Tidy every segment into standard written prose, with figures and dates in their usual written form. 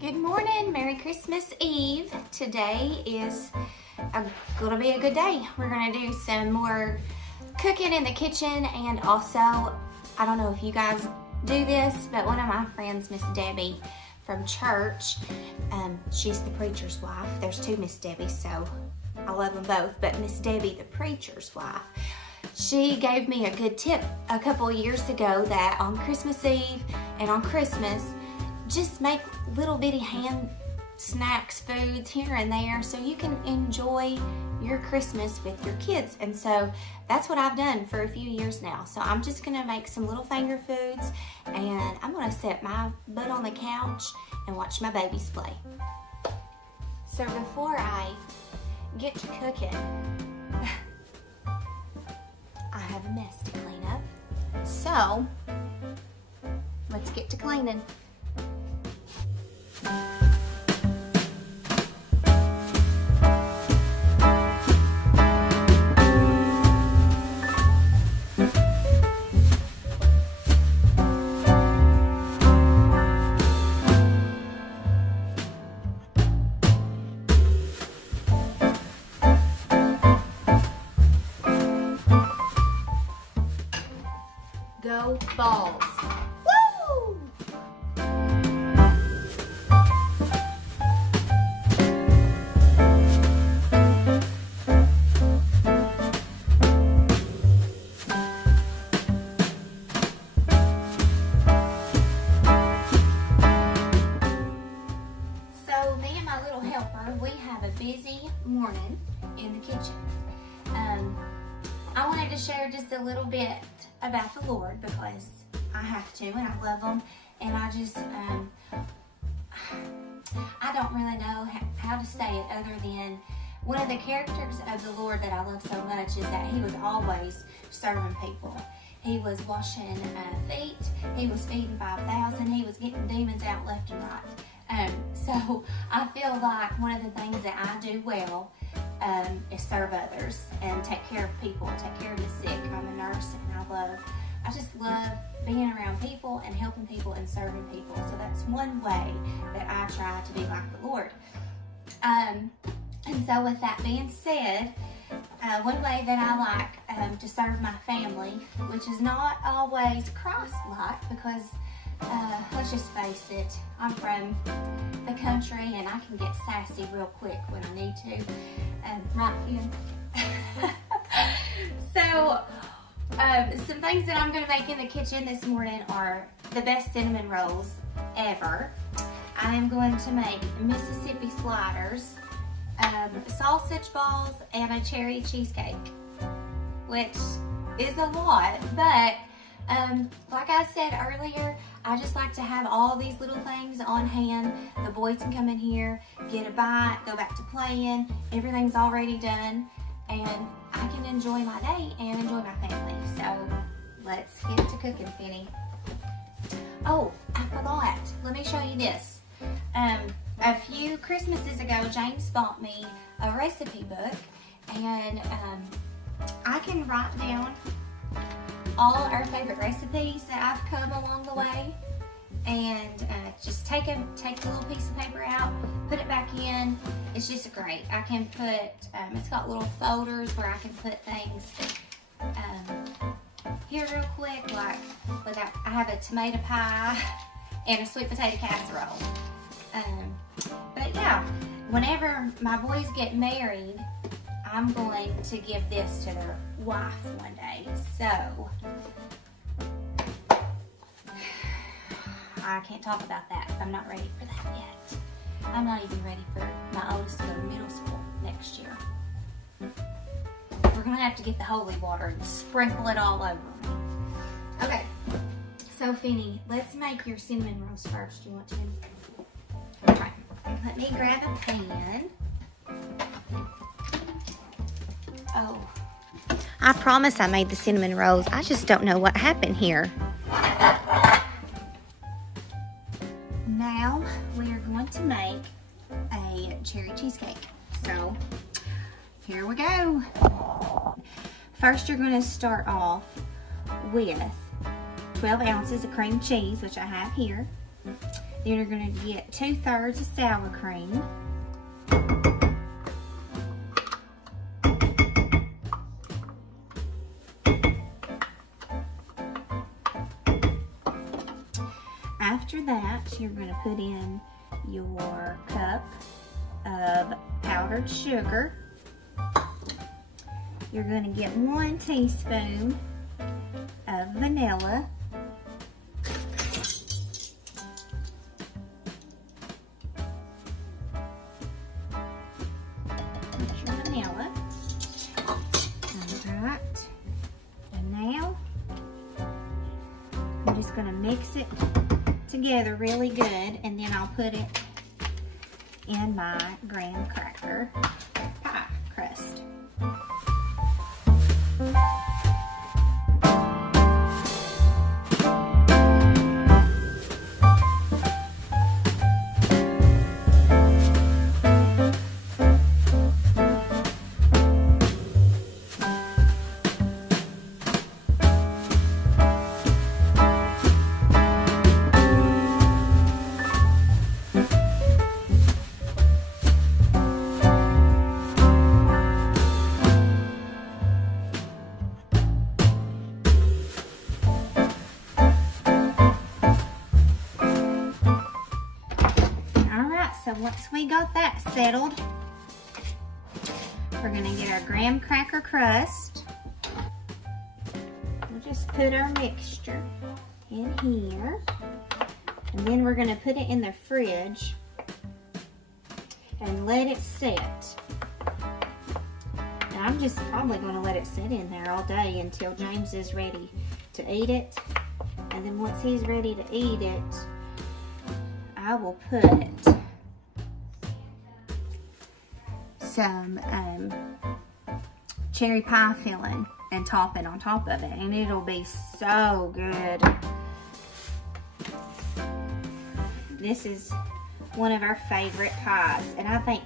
Good morning, Merry Christmas Eve. Today is gonna be a good day. We're gonna do some more cooking in the kitchen, and also, I don't know if you guys do this, but one of my friends, Miss Debbie from church, she's the preacher's wife. There's two Miss Debbies, so I love them both, but Miss Debbie, the preacher's wife, she gave me a good tip a couple of years ago that on Christmas Eve and on Christmas, just make little bitty hand snacks, foods here and there so you can enjoy your Christmas with your kids. And so that's what I've done for a few years now. So I'm just gonna make some little finger foods, and I'm gonna set my butt on the couch and watch my babies play. So before I get to cooking, I have a mess to clean up. So let's get to cleaning. Go balls. Woo! So me and my little helper, we have a busy morning in the kitchen. I wanted to share just a little bit about the Lord because I have to, and I love Him, and I just, I don't really know how to say it other than one of the characters of the Lord that I love so much is that He was always serving people. He was washing feet, He was feeding 5,000, He was getting demons out left and right. So I feel like one of the things that I do well is serve others and take care of people, take care of the sick. I'm a nurse, and I just love being around people and helping people and serving people. So that's one way that I try to be like the Lord. And so with that being said, one way that I like to serve my family, which is not always Christ-like because let's just face it, I'm from the country and I can get sassy real quick when I need to. Right, Finn? So, some things that I'm going to make in the kitchen this morning are the best cinnamon rolls ever. I am going to make Mississippi sliders, sausage balls, and a cherry cheesecake, which is a lot, but like I said earlier, I just like to have all these little things on hand. The boys can come in here, get a bite, go back to playing. Everything's already done, and I can enjoy my day and enjoy my family. So let's get to cooking, Finny. Oh, I forgot. Let me show you this. A few Christmases ago, James bought me a recipe book, and I can write down all our favorite recipes that I've come along the way, and just take a little piece of paper out, put it back in. It's just great. I can put, it's got little folders where I can put things here real quick, like I have a tomato pie and a sweet potato casserole. But yeah, whenever my boys get married, I'm going to give this to their wife one day. So I can't talk about that. I'm not ready for that yet. I'm not even ready for my oldest to go to middle school next year. We're gonna have to get the holy water and sprinkle it all over me. Okay, so Finny, let's make your cinnamon rolls first. You want to? All right, let me grab a pan. Oh, I promise I made the cinnamon rolls. I just don't know what happened here. Now we are going to make a cherry cheesecake. So here we go. First, you're going to start off with 12 ounces of cream cheese, which I have here. Then you're going to get 2/3 of sour cream. After that, you're going to put in your cup of powdered sugar. You're going to get 1 teaspoon of vanilla. That's your vanilla. Alright. And now, I'm just going to mix it together really good, and then I'll put it in my graham cracker pie crust. So once we got that settled, we're gonna get our graham cracker crust. We'll just put our mixture in here, and then we're gonna put it in the fridge and let it sit. Now I'm just probably gonna let it sit in there all day until James is ready to eat it. And then once he's ready to eat it, I will put some cherry pie filling and topping on top of it, and it'll be so good. This is one of our favorite pies, and I think,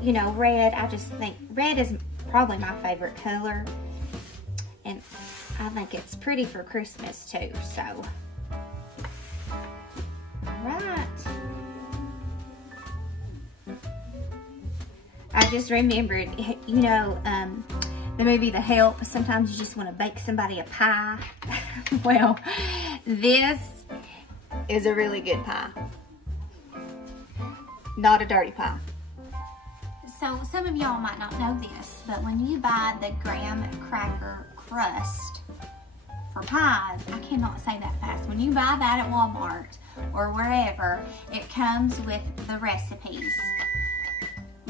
you know, red, I just think red is probably my favorite color, and I think it's pretty for Christmas too. So, all right. I just remembered, you know, the movie The Help, sometimes you just want to bake somebody a pie. Well, this is a really good pie. Not a dirty pie. So some of y'all might not know this, but when you buy the graham cracker crust for pies, I cannot say that fast. When you buy that at Walmart or wherever, it comes with the recipes.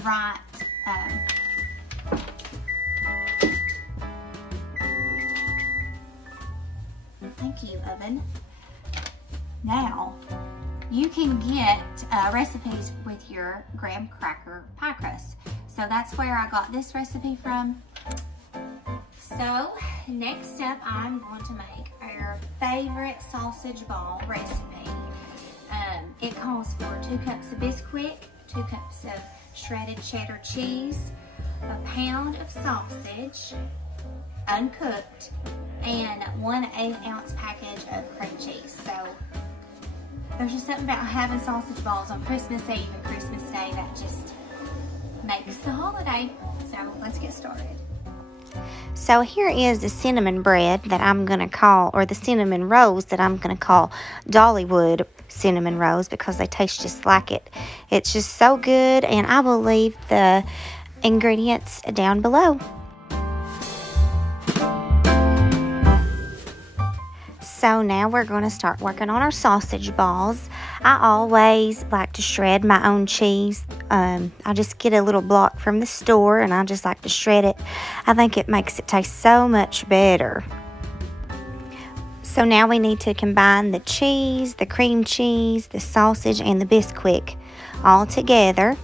Right, thank you, oven. Now, you can get recipes with your graham cracker pie crust. So that's where I got this recipe from. So, next up, I'm going to make our favorite sausage ball recipe. It calls for 2 cups of bisquick, 2 cups of shredded cheddar cheese, a pound of sausage, uncooked, and 1 8-ounce package of cream cheese. So there's just something about having sausage balls on Christmas Eve and Christmas Day that just makes the holiday. So let's get started. So here is the cinnamon bread that I'm going to call, or the cinnamon rolls that I'm going to call Dollywood cinnamon rolls, because they taste just like it. It's just so good, and I will leave the ingredients down below. So now we're going to start working on our sausage balls. I always like to shred my own cheese. I just get a little block from the store, and I just like to shred it. I think it makes it taste so much better. So now we need to combine the cheese, the cream cheese, the sausage, and the bisquick all together.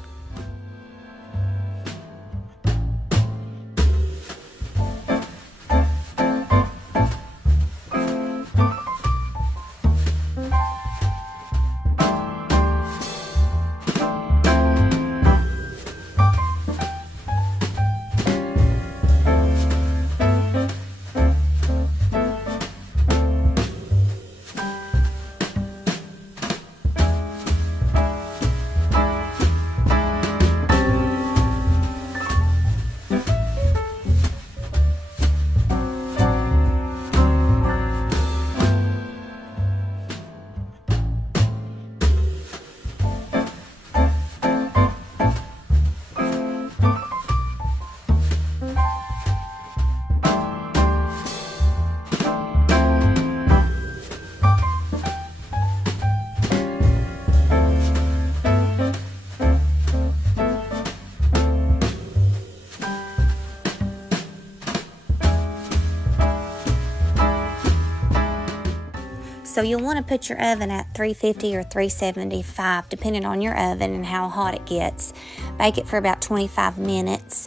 So you'll want to put your oven at 350 or 375, depending on your oven and how hot it gets. Bake it for about 25 minutes.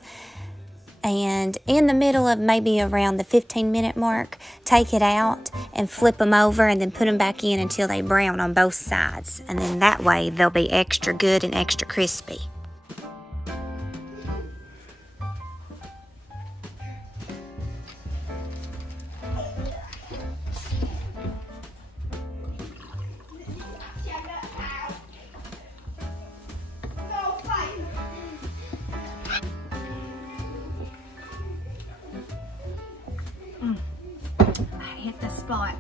And in the middle of maybe around the 15-minute mark, take it out and flip them over and then put them back in until they brown on both sides. And then that way they'll be extra good and extra crispy. I hit the spot.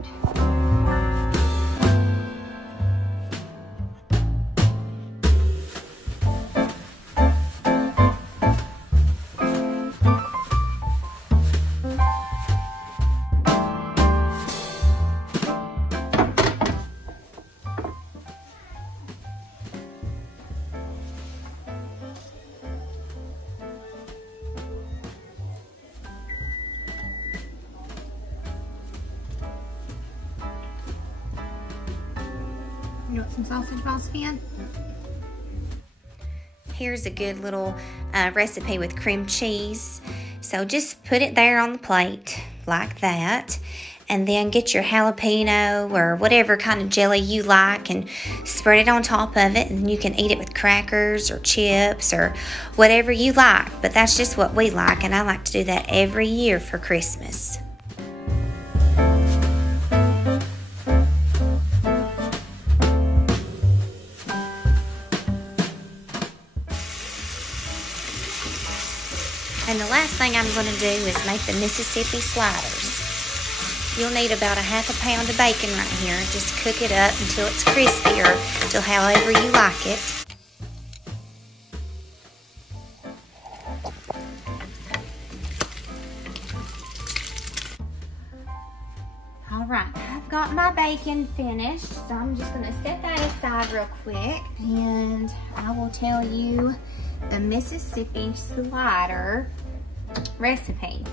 You want some sausage balls, Finn? Here's a good little recipe with cream cheese. So just put it there on the plate like that. And then get your jalapeno or whatever kind of jelly you like and spread it on top of it. And you can eat it with crackers or chips or whatever you like. But that's just what we like. And I like to do that every year for Christmas. And the last thing I'm going to do is make the Mississippi sliders. You'll need about 1/2 pound of bacon right here. Just cook it up until it's crispy or till however you like it. All right, I've got my bacon finished, so I'm just gonna set that aside real quick, and I will tell you the Mississippi slider recipe.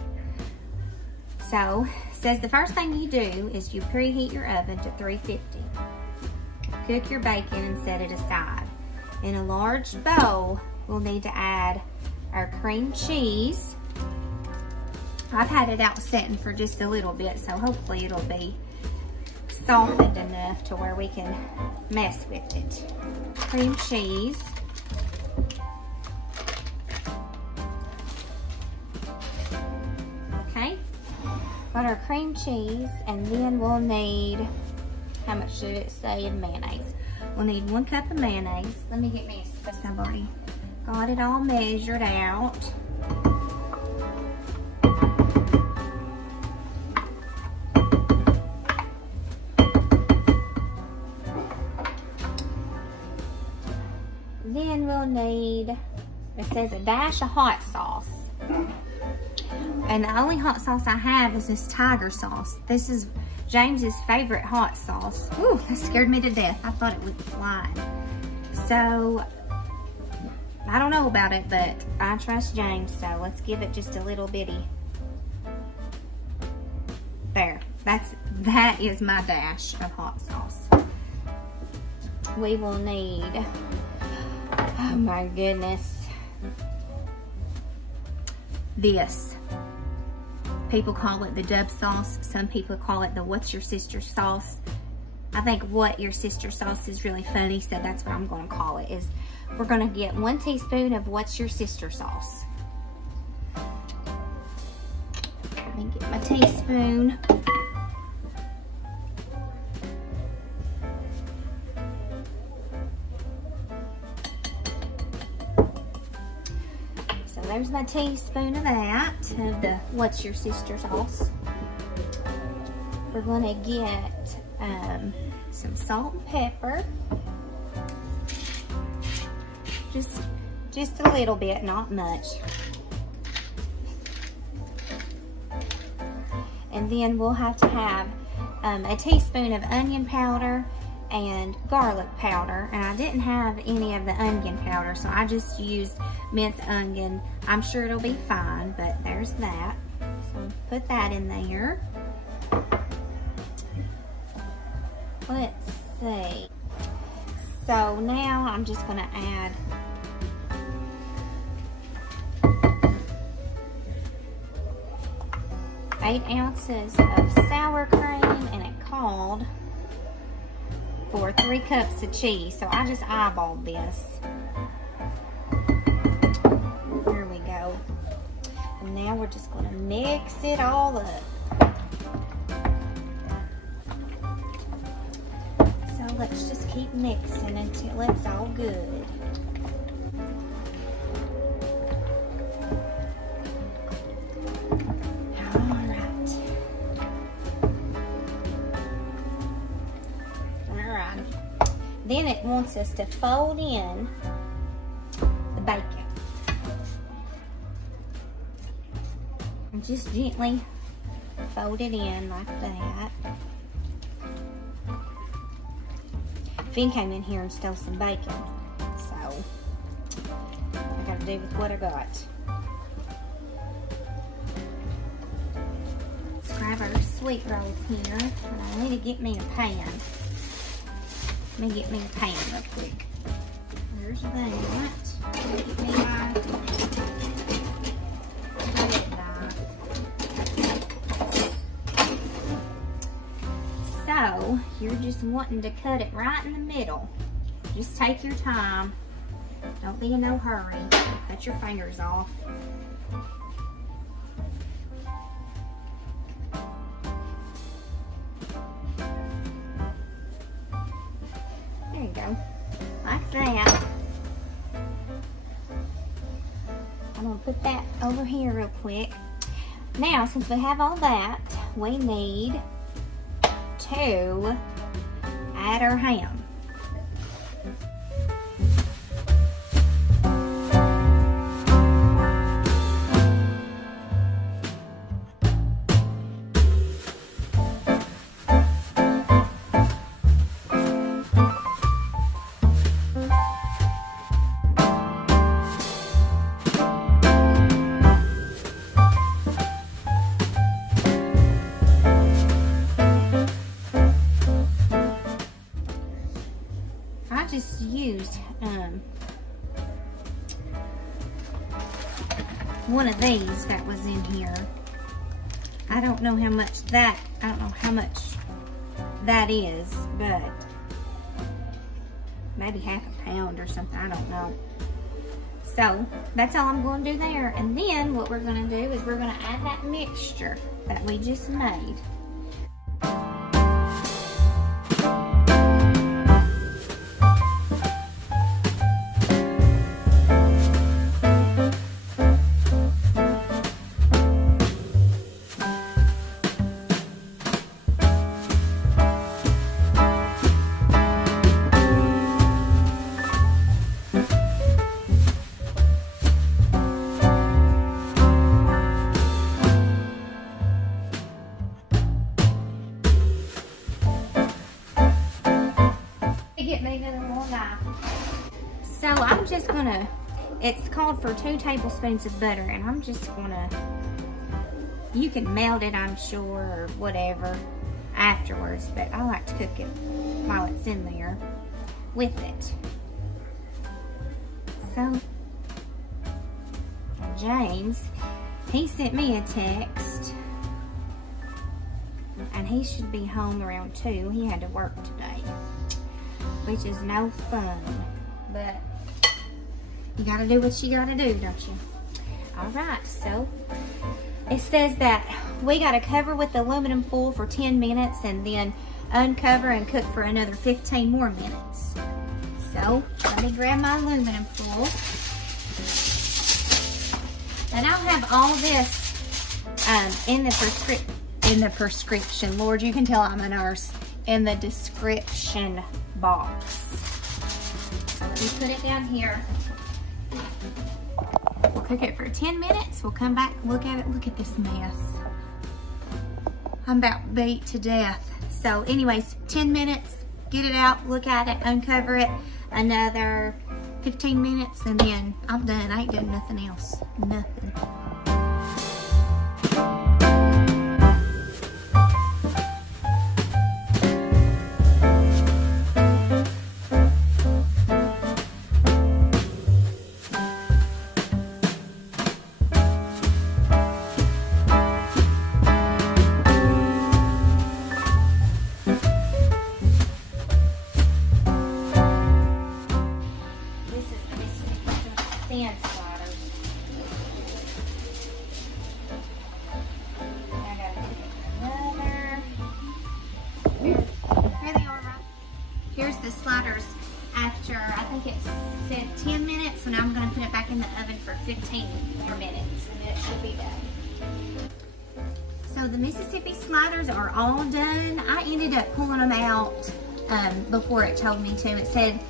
So, it says the first thing you do is you preheat your oven to 350. Cook your bacon and set it aside. In a large bowl, we'll need to add our cream cheese. I've had it out setting for just a little bit, so hopefully it'll be softened enough to where we can mess with it. Cream cheese. Okay, got our cream cheese, and then we'll need, how much did it say in mayonnaise? We'll need 1 cup of mayonnaise. Let me get me a spoon. I've already got it all measured out. Then we'll need, it says a dash of hot sauce. And the only hot sauce I have is this tiger sauce. This is James's favorite hot sauce. Ooh, that scared me to death. I thought it would fly. So, I don't know about it, but I trust James, so let's give it just a little bitty. There, that is my dash of hot sauce. We will need, oh my goodness, this. People call it the Dub sauce. Some people call it the What's Your Sister sauce. I think What Your Sister sauce is really funny, so that's what I'm going to call it. Is we're going to get 1 teaspoon of What's Your Sister sauce. Let me get my teaspoon. There's my teaspoon of that, of the What's Your Sister sauce. We're gonna get some salt and pepper. Just a little bit, not much. And then we'll have to have a teaspoon of onion powder and garlic powder. And I didn't have any of the onion powder, so I just used minced onion. I'm sure it'll be fine, but there's that. So put that in there. let's see. So now I'm just gonna add eight ounces of sour cream, and it called for 3 cups of cheese. So I just eyeballed this. There we go. And now we're just gonna mix it all up. So let's just keep mixing until it's all good. Then it wants us to fold in the bacon. And just gently fold it in like that. Finn came in here and stole some bacon, so I gotta do with what I got. Let's grab our sweet rolls here. I need to get me a pan. Let me get me a pan real quick. There's that. Get me my bread knife. So, you're just wanting to cut it right in the middle. Just take your time. Don't be in no hurry. Cut your fingers off. There you go, like that. I'm gonna put that over here real quick. Now, since we have all that, we need to add our ham. Just used one of these that was in here. I don't know how much that is, but maybe half a pound or something, I don't know. So that's all I'm going to do there. And then what we're going to do is we're going to add that mixture that we just made. Get me another more knife. So I'm just gonna, it's called for 2 tablespoons of butter, and I'm just gonna, you can melt it, I'm sure, or whatever afterwards, but I like to cook it while it's in there with it. So James, he sent me a text, and he should be home around 2. He had to work today, which is no fun, but you gotta do what you gotta do, don't you? All right, so it says that we gotta cover with aluminum foil for 10 minutes and then uncover and cook for another 15 more minutes. So let me grab my aluminum foil. And I'll have all this in the prescription. Lord, you can tell I'm a nurse. In the description box. So let me put it down here. We'll cook it for 10 minutes. We'll come back, look at it. Look at this mess. I'm about beat to death. So anyways, 10 minutes, get it out, look at it, uncover it. Another 15 minutes and then I'm done. I ain't doing nothing else. Nothing. thin sliders. I gotta get another. Here they are, right? Here's the sliders after, I think it said 10 minutes, so now I'm gonna put it back in the oven for 15 more minutes, and it should be done. So the Mississippi sliders are all done. I ended up pulling them out before it told me to. It said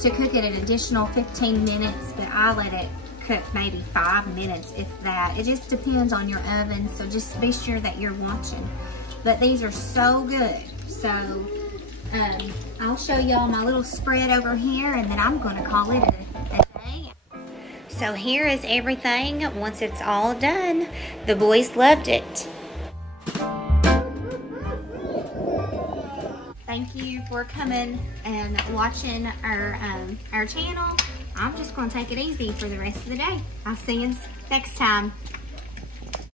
to cook it an additional 15 minutes, but I let it cook maybe 5 minutes, if that. It just depends on your oven, so just be sure that you're watching. But these are so good. So I'll show y'all my little spread over here, and then I'm gonna call it a day. So here is everything once it's all done. The boys loved it. Thank you for coming and watching our channel. I'm just gonna take it easy for the rest of the day. I'll see you next time.